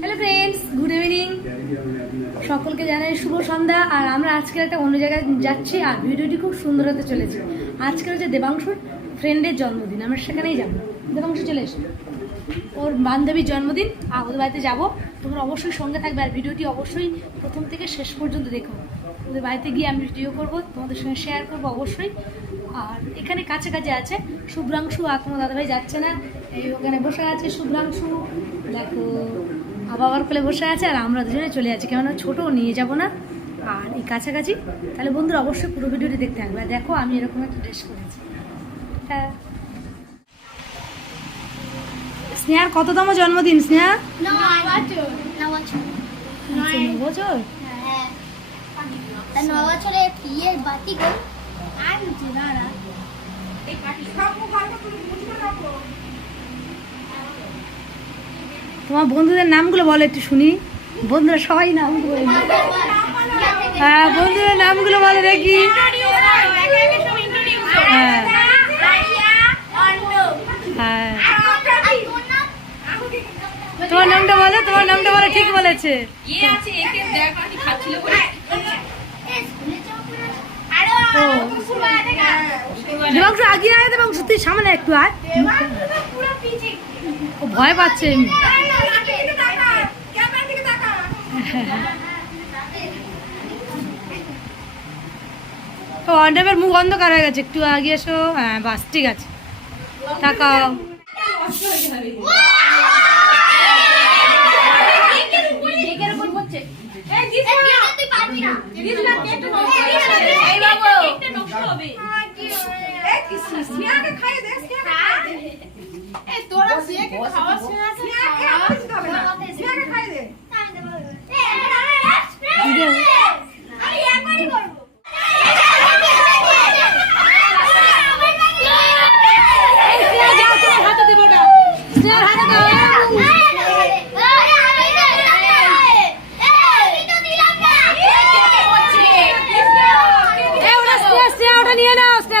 Hello friends good evening সকলকে জানাই শুভ সন্ধ্যা। আর আমরা আজকে একটা অন্য জায়গায় যাচ্ছি, আর ভিডিওটি খুব সুন্দর হতে চলেছে। আজকে হচ্ছে দেবাংশুর ফ্রেন্ডের জন্মদিন, আমরা সেখানেই যাব। দেবাংশু চলে এসো। ওর বান্ধবীর জন্মদিন আর ওদের বাড়িতে যাব। তোমরা অবশ্যই সঙ্গে থাকবে, আর ভিডিওটি অবশ্যই প্রথম থেকে শেষ পর্যন্ত দেখো। ওদের বাড়িতে গিয়ে আমি ভিডিও করব, তোমাদের সঙ্গে শেয়ার করব অবশ্যই। আর এখানে কাছাকাছি আছে শুভ্রাংশু, আর কোনো দাদাভাই যাচ্ছে না। এই ওখানে বসে আছে শুভ্রাংশু। দেখো। বাবার কোলে বসে আছে আর আমরা দুজনে চলে যাচ্ছি। কেননা ছোটো নিয়ে যাব না। আর এই কাছাকাছি। তাহলে বন্ধুরা অবশ্যই পুরো ভিডিওটি দেখতে থাকবে। আর দেখো আমি এরকম একটা ড্রেস করেছি হ্যাঁ। স্নেহার কততম জন্মদিন স্নেহা? আচ্ছা, বছর বাতি নিচে দাঁড়া। তোমার বন্ধুদের নামগুলো বলো একটু শুনি। বন্ধুরা সবাই নামগুলো হ্যাঁ বন্ধুদের নামগুলো বলে দেখি। হ্যাঁ। হ্যাঁ। তোমার নামটা বলো, তোমার নামটা বলো, ঠিক বলেছে। দেবাংশ, আগিয়ে আয় দেবাংশ, তুই সামনে একটু আয়। ভয় পাচ্ছে। তো অর্ণবের মুখ অন্ধকার হয়ে গেছে। একটু আগে এসো। হ্যাঁ বাস, ঠিক আছে। তাকাও। আমি একবারই করব এই স্নেহা যাও তোমার হাতে দেবো ওটা স্নেহার হাতে দাও এই ওটা স্নেহা স্নেহা ওটা নিয়ে নাও স্নেহা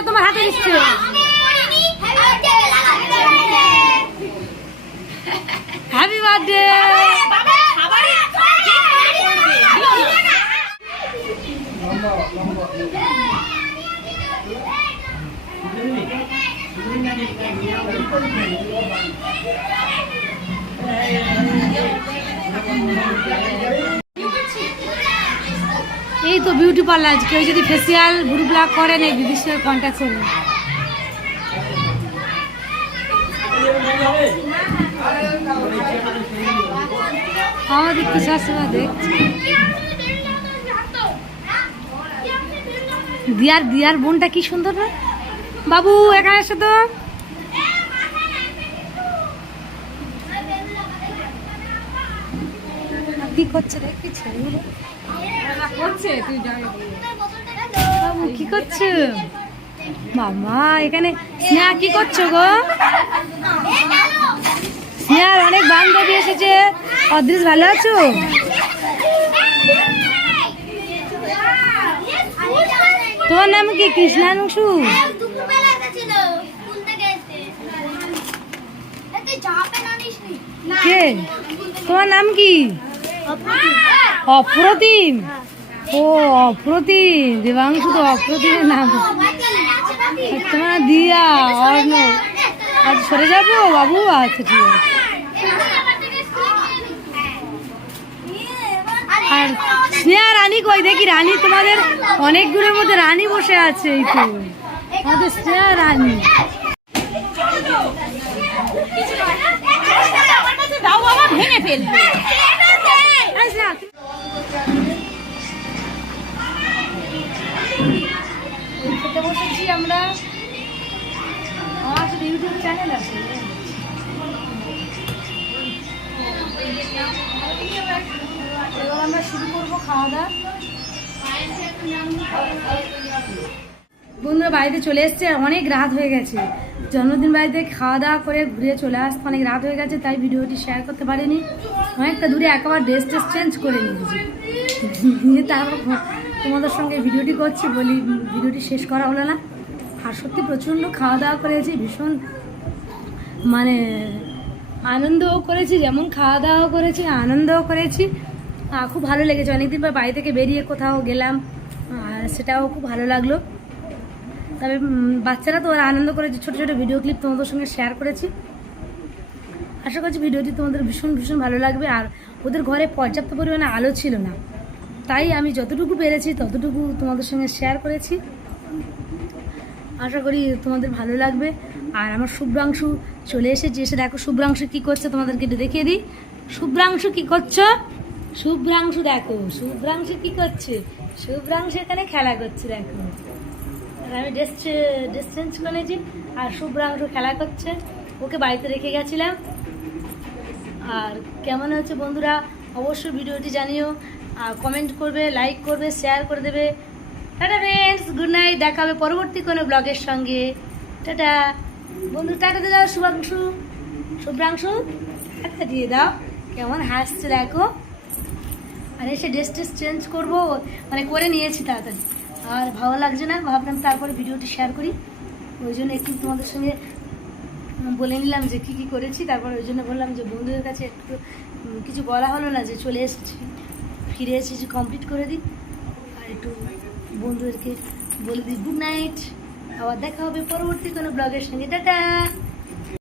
তোমার হাতে দিচ্ছে এই তো বিউটি পার্লার কেউ যদি ফেসিয়াল গ্রুপ লাগ করেন, এই দিদির সঙ্গে কন্ট্যাক্ট করুন। আমাদের কি শাশুড়া দেখছি। দিয়ার দিয়ার বোনটা কি সুন্দর বাবু, এখানে এসে তো। কি করছে দেখি ছেলেগুলো বাবু কি করছ? মামা এখানে স্নেহা কি করছ গো? স্নেহার অনেক বান্ধবী এসেছে। অদৃশ ভালো আছো? তোমার নাম কি? কৃষ্ণাংশু? কে? তোমার নাম কি? অপ্রতিম। ও, অপ্রতিম। দেবাংশু তো অপ্রতিমের নাম। তোমার দিয়া অর্ণ আজ সরে যাব? বাবু আচ্ছা ঠিক আছে। আর স্নেহা, রানী কই? দেখি, রানী তোমাদের অনেকগুলোর মধ্যে রানী বসে আছে এই তো। আমাদের স্নেহা রানী। ভেঙে খেতে বসেছি আমরা। আমার ইউটিউব চ্যানেল আছে এবার আমরা শুরু করব খাওয়া দাওয়া বন্ধুরা বাড়িতে চলে এসছে, অনেক রাত হয়ে গেছে। জন্মদিন বাড়িতে খাওয়া দাওয়া করে ঘুরে চলে আসতে অনেক রাত হয়ে গেছে, তাই ভিডিওটি শেয়ার করতে পারিনি। অনেকটা দূরে একবার ড্রেস টেস চেঞ্জ করে নিয়েছি। নিয়ে তারপর তোমাদের সঙ্গে ভিডিওটি করছি বলি, ভিডিওটি শেষ করা হলো না। আর সত্যি প্রচণ্ড খাওয়া দাওয়া করেছি, ভীষণ মানে আনন্দও করেছি, যেমন খাওয়া দাওয়াও করেছি, আনন্দও করেছি। খুব ভালো লেগেছে, অনেকদিন পর বাড়ি থেকে বেরিয়ে কোথাও গেলাম, আর সেটাও খুব ভালো লাগল। তবে বাচ্চারা তো ওরা আনন্দ করেছে ছোটো ছোটো ভিডিও ক্লিপ তোমাদের সঙ্গে শেয়ার করেছি। আশা করছি ভিডিওটি তোমাদের ভীষণ ভীষণ ভালো লাগবে। আর ওদের ঘরে পর্যাপ্ত পরিমাণে আলো ছিল না। তাই আমি যতটুকু পেরেছি, ততটুকু তোমাদের সঙ্গে শেয়ার করেছি। আশা করি তোমাদের ভালো লাগবে। আর আমার শুভ্রাংশু চলে এসেছে। এসে দেখো শুভ্রাংশু কী করছে, তোমাদেরকে একটু দেখিয়ে দিই। শুভ্রাংশু কী করছ? শুভ্রাংশু দেখো, শুভ্রাংশু কী করছে? শুভ্রাংশু এখানে খেলা করছে, দেখো। আমি ড্রেস ড্রেস চেঞ্জ করেছি আর শুভ্রাংশু খেলা করছে। ওকে বাড়িতে রেখে গেছিলাম। আর কেমন হচ্ছে বন্ধুরা, অবশ্যই ভিডিওটি জানিও। আর কমেন্ট করবে লাইক করবে শেয়ার করে দেবে। টাটা ফ্রেন্ডস গুড নাইট দেখা হবে পরবর্তী কোনো ব্লগের সঙ্গে। টাটা। বন্ধু দিয়ে দাও শুভাংশু। শুভ্রাংশু একটা দিয়ে দাও। কেমন হাসছে দেখো। আর এসে ড্রেস চেঞ্জ করব। মানে করে নিয়েছি তাড়াতাড়ি। আর ভালো লাগছে না, ভাবলাম তারপরে ভিডিওটি শেয়ার করি। ওই জন্য একটু তোমাদের সঙ্গে বলে নিলাম যে কী কী করেছি, তারপর ওই জন্য বললাম যে বন্ধুদের কাছে একটু কিছু বলা হলো না যে চলে এসেছি। ফিরে এসেছি কমপ্লিট করে দিই। আর একটু বন্ধুদেরকে বলে দিই গুড নাইট আবার দেখা হবে পরবর্তী কোনো ব্লগের সঙ্গে। টাটা!